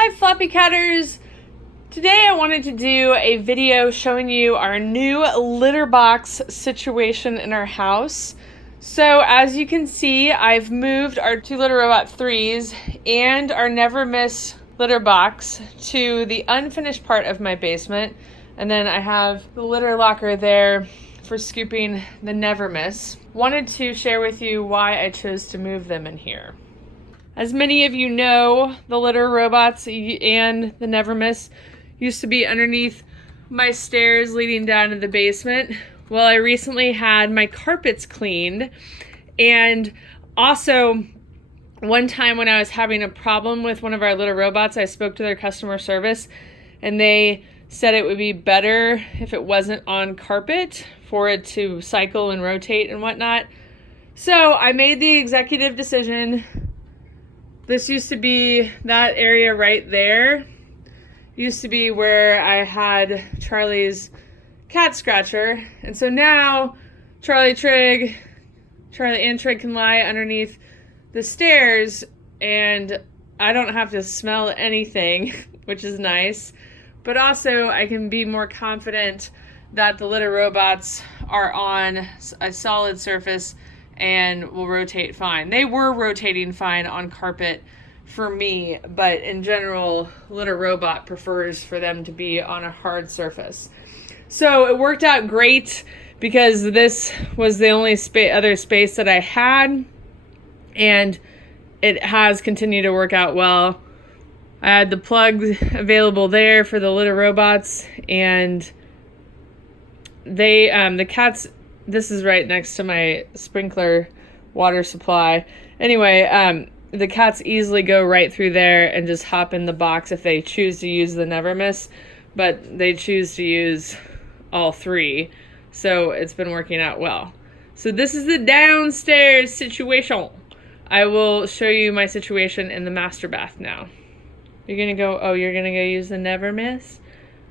Hi Floppycatters! Today I wanted to do a video showing you our new litter box situation in our house. So as you can see, I've moved our 2 Litter Robot 3s and our Never Miss litter box to the unfinished part of my basement. And then I have the LitterLocker there for scooping the Never Miss. Wanted to share with you why I chose to move them in here. As many of you know, the litter robots and the Never Miss used to be underneath my stairs leading down to the basement. Well, I recently had my carpets cleaned, and also one time when I was having a problem with one of our litter robots, I spoke to their customer service and they said it would be better if it wasn't on carpet for it to cycle and rotate and whatnot. So I made the executive decision. This used to be that area right there. Used to be where I had Charlie's cat scratcher. And so now Charlie and Trig can lie underneath the stairs and I don't have to smell anything, which is nice. But also I can be more confident that the litter robots are on a solid surface and will rotate fine. They were rotating fine on carpet for me, but in general, Litter Robot prefers for them to be on a hard surface. So it worked out great because this was the only other space that I had, and it has continued to work out well. I had the plugs available there for the litter robots, and they, the cats, this is right next to my sprinkler water supply. Anyway, the cats easily go right through there and just hop in the box if they choose to use the Never Miss, but they choose to use all 3. So it's been working out well. So this is the downstairs situation. I will show you my situation in the master bath now. You're gonna go use the Never Miss?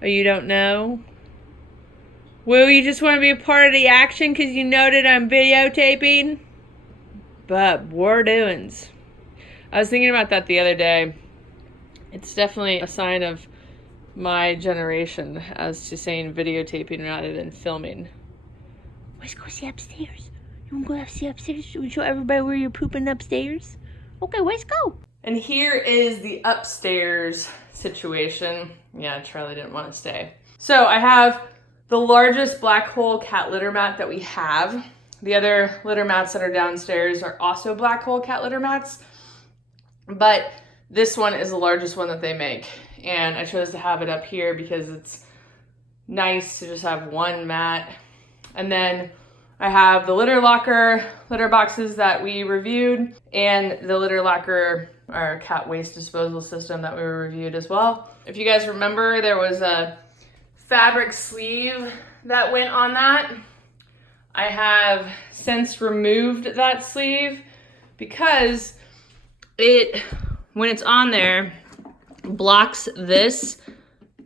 Oh, you don't know? Well, you just want to be a part of the action because you know that I'm videotaping? But war doings. I was thinking about that the other day. It's definitely a sign of my generation as to saying videotaping rather than filming. Let's go see upstairs. You want to go see upstairs? You show everybody where you're pooping upstairs? Okay, let's go. And here is the upstairs situation. Yeah, Charlie didn't want to stay. So I have the largest black hole cat litter mat that we have. The other litter mats that are downstairs are also black hole cat litter mats, but this one is the largest one that they make. And I chose to have it up here because it's nice to just have one mat. And then I have the LitterLocker litter boxes that we reviewed and the LitterLocker, our cat waste disposal system, that we reviewed as well. If you guys remember, there was a fabric sleeve that went on that. I have since removed that sleeve because it, when it's on there, blocks this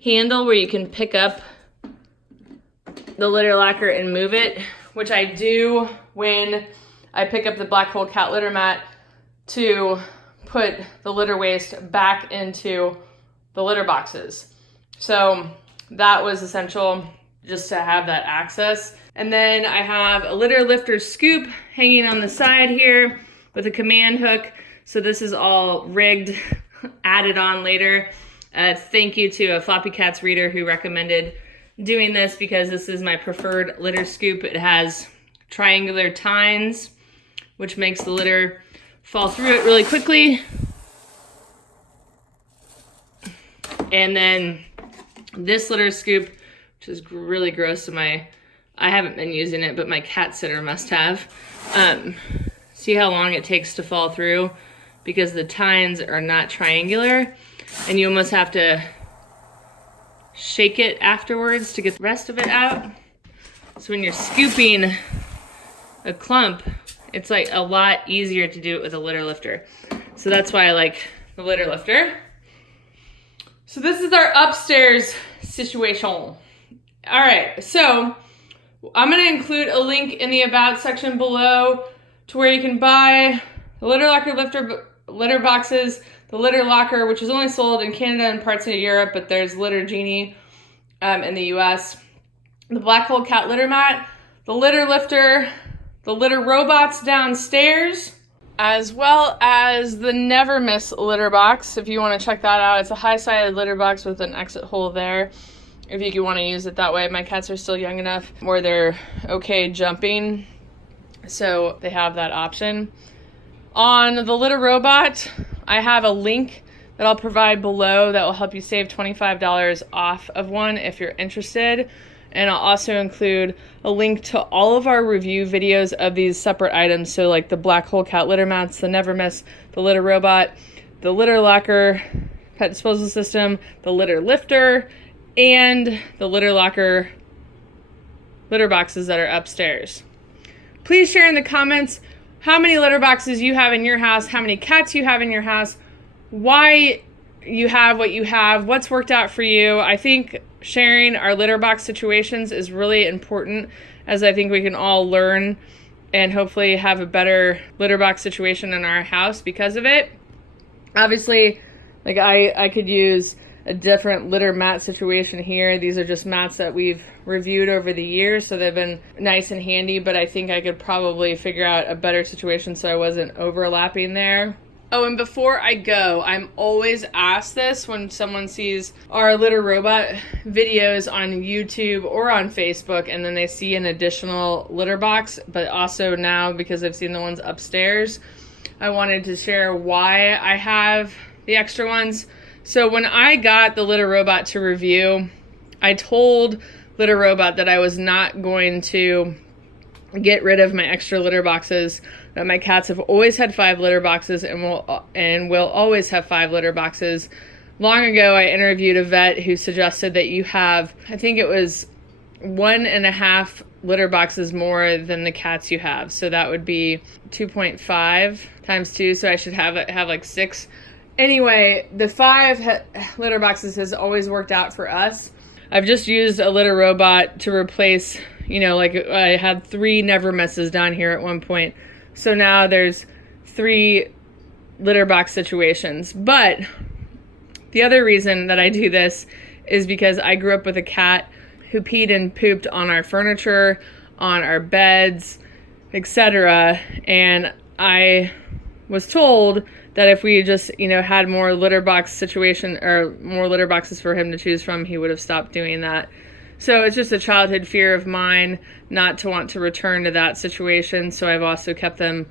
handle where you can pick up the LitterLocker and move it, which I do when I pick up the black hole cat litter mat to put the litter waste back into the litter boxes. So that was essential just to have that access. And then I have a litter lifter scoop hanging on the side here with a command hook. So this is all rigged, added on later. Thank you to a Floppycats reader who recommended doing this because this is my preferred litter scoop. It has triangular tines, which makes the litter fall through it really quickly. And then this litter scoop, which is really gross to I haven't been using it, but my cat sitter must have. See how long it takes to fall through? Because the tines are not triangular, and you almost have to shake it afterwards to get the rest of it out. So when you're scooping a clump, it's like a lot easier to do it with a litter lifter. So that's why I like the litter lifter. So this is our upstairs situation. All right, so I'm gonna include a link in the about section below to where you can buy the LitterLocker litter boxes the LitterLocker, which is only sold in Canada and parts of Europe, but there's Litter Genie in the US. The black hole cat litter mat, the litter lifter, the litter robots downstairs, as well as the Never Miss litter box. If you want to check that out, it's a high-sided litter box with an exit hole there, if you want to use it that way. My cats are still young enough where they're okay jumping, so they have that option. On the litter robot, I have a link that I'll provide below that will help you save $25 off of one if you're interested. And I'll also include a link to all of our review videos of these separate items. So like the black hole cat litter mats, the Never Miss, the litter robot, the LitterLocker pet disposal system, the litter lifter, and the LitterLocker litter boxes that are upstairs. Please share in the comments how many litter boxes you have in your house, how many cats you have in your house, why you have what you have, what's worked out for you. I think sharing our litter box situations is really important, as I think we can all learn and hopefully have a better litter box situation in our house because of it. Obviously, like I could use a different litter mat situation here. These are just mats that we've reviewed over the years, so they've been nice and handy, but I think I could probably figure out a better situation so I wasn't overlapping there. Oh, and before I go, I'm always asked this when someone sees our litter robot videos on YouTube or on Facebook, and then they see an additional litter box, but also now because I've seen the ones upstairs, I wanted to share why I have the extra ones. So when I got the litter robot to review, I told litter robot that I was not going to get rid of my extra litter boxes, that my cats have always had 5 litter boxes and will always have 5 litter boxes. Long ago, I interviewed a vet who suggested that you have, I think it was 1.5 litter boxes more than the cats you have. So that would be 2.5 times 2, so I should have like 6. Anyway, the 5 litter boxes has always worked out for us. I've just used a litter robot to replace, like I had 3 Never Misses down here at one point. So now there's 3 litter box situations. But the other reason that I do this is because I grew up with a cat who peed and pooped on our furniture, on our beds, etc. And I was told that if we just, had more litter box situation or more litter boxes for him to choose from, he would have stopped doing that. So it's just a childhood fear of mine not to want to return to that situation. So I've also kept them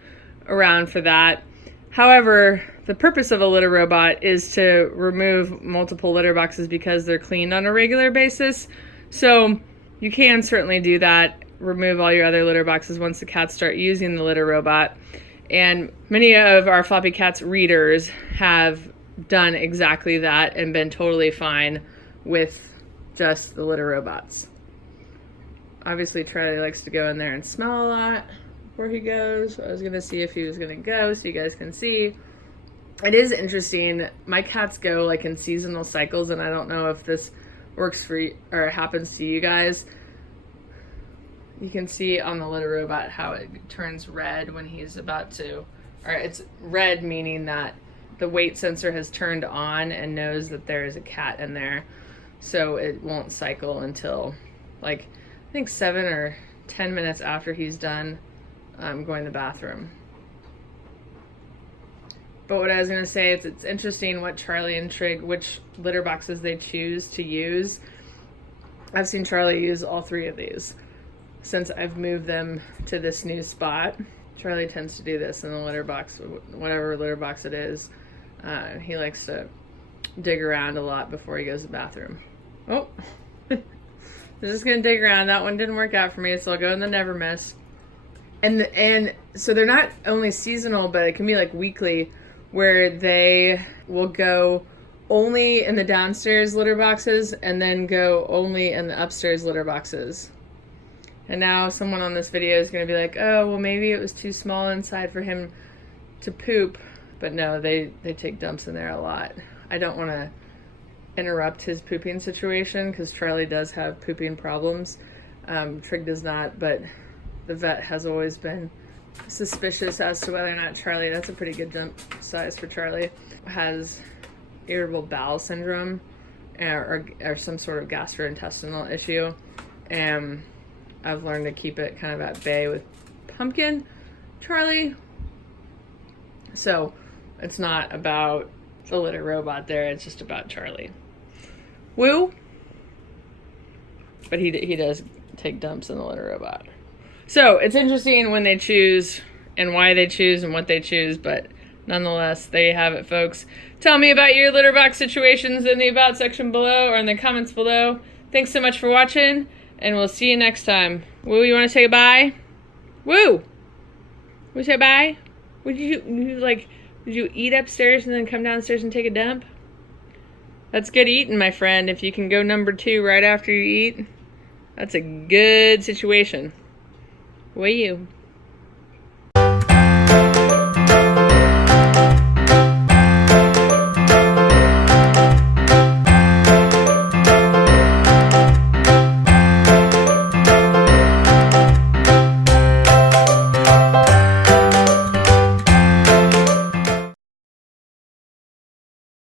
around for that. However, the purpose of a litter robot is to remove multiple litter boxes because they're cleaned on a regular basis. So you can certainly do that, remove all your other litter boxes once the cats start using the litter robot. And many of our Floppycats readers have done exactly that and been totally fine with just the litter robots. Obviously, Charlie likes to go in there and smell a lot before he goes. I was going to see if he was going to go so you guys can see. It is interesting. My cats go like in seasonal cycles, and I don't know if this works for you or happens to you guys. You can see on the litter robot how it turns red when he's about to, or it's red meaning that the weight sensor has turned on and knows that there is a cat in there. So it won't cycle until like, I think 7 or 10 minutes after he's done going to the bathroom. But what I was going to say is it's interesting what Charlie and Trig, which litter boxes they choose to use. I've seen Charlie use all 3 of these since I've moved them to this new spot. Charlie tends to do this in the litter box, whatever litter box it is. He likes to dig around a lot before he goes to the bathroom. Oh, I'm just gonna dig around. That one didn't work out for me, so I'll go in the Never Miss. And so they're not only seasonal, but it can be like weekly, where they will go only in the downstairs litter boxes and then go only in the upstairs litter boxes. And now someone on this video is going to be like, oh, well, maybe it was too small inside for him to poop. But no, they take dumps in there a lot. I don't want to interrupt his pooping situation because Charlie does have pooping problems. Trig does not, but the vet has always been suspicious as to whether or not Charlie, that's a pretty good jump size for Charlie, has irritable bowel syndrome or some sort of gastrointestinal issue. And I've learned to keep it kind of at bay with Pumpkin Charlie. So it's not about the litter robot there, it's just about Charlie. Woo! But he does take dumps in the litter robot. So it's interesting when they choose and why they choose and what they choose, but nonetheless, there you have it, folks. Tell me about your litter box situations in the about section below or in the comments below. Thanks so much for watching, and we'll see you next time. Woo, you want to say bye? Woo! We say bye? Would you eat upstairs and then come downstairs and take a dump? That's good eating, my friend. If you can go number 2 right after you eat, that's a good situation. Way you.